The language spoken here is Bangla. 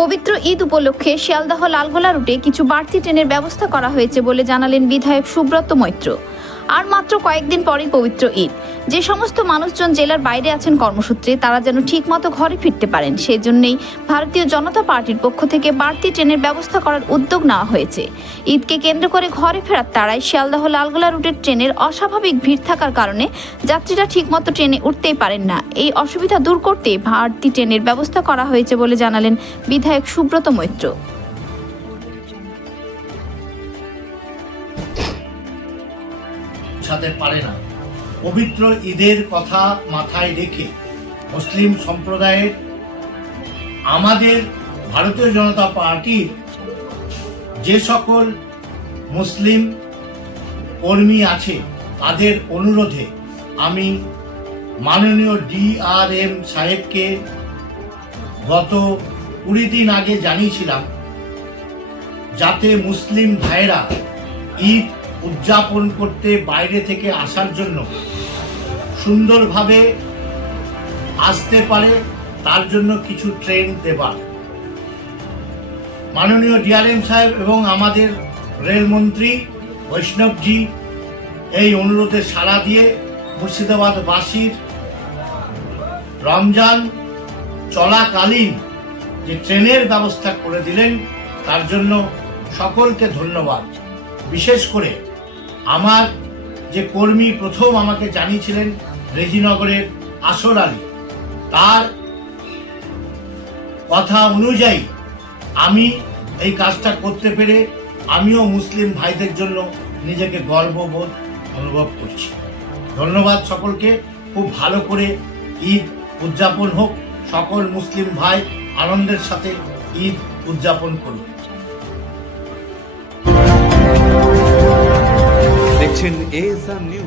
পবিত্র ঈদ উপলক্ষে শিয়ালদাহ লালগোলা রুটে কিছু বাড়তি ট্রেনের ব্যবস্থা করা হয়েছে বলে জানালেন বিধায়ক সুব্রত মৈত্র। আর মাত্র কয়েকদিন পরেই পবিত্র ঈদ। যে সমস্ত মানুষজন জেলার বাইরে আছেন কর্মসূত্রে, তারা যেন ঠিকমতো ঘরে ফিরতে পারেন। সেই জন্যই ভারতীয় জনতা পার্টির পক্ষ থেকে বাড়তি ট্রেনের ব্যবস্থা করার উদ্যোগ নেওয়া হয়েছে। ঈদকে কেন্দ্র করে ঘরে ফেরার তারাই শিয়ালদহ লালগোলা রুটের ট্রেনের অস্বাভাবিক ভিড় থাকার কারণে যাত্রীরা ঠিকমতো ট্রেনে উঠতেই পারেন না। এই অসুবিধা দূর করতে ভারতী ট্রেনের ব্যবস্থা করা হয়েছে বলে জানালেন বিধায়ক সুব্রত মৈত্র। পৌঁছাতে পারে না। পবিত্র ঈদের কথা মাথায় রেখে মুসলিম সম্প্রদায়ের আমাদের ভারতীয় জনতা পার্টির যে সকল মুসলিম কর্মী আছে, তাদের অনুরোধে আমি মাননীয় ডিআরএম সাহেবকে গত কুড়ি দিন আগে জানিয়েছিলাম, যাতে মুসলিম ভাইরা ঈদ উদযাপন করতে বাইরে থেকে আসার জন্য সুন্দরভাবে আসতে পারে, তার জন্য কিছু ট্রেন দেবার। মাননীয় ডিআরএম সাহেব এবং আমাদের রেলমন্ত্রী বৈষ্ণবজি এই অনুরোধে সাড়া দিয়ে মুর্শিদাবাদবাসীর রমজান চলাকালীন যে ট্রেনের ব্যবস্থা করে দিলেন, তার জন্য সকলকে ধন্যবাদ। বিশেষ করে আমার যে কর্মী প্রথম আমাকে জানিয়েছিলেন রেজিনগরের আসর আলী, তার কথা অনুযায়ী আমি এই কাজটা করতে পেরে আমিও মুসলিম ভাইদের জন্য নিজেকে গর্ববোধ অনুভব করছি। ধন্যবাদ সকলকে, খুব ভালো করে ঈদ উদযাপন হোক, সকল মুসলিম ভাই আনন্দের সাথে ঈদ উদযাপন করুন। is a News.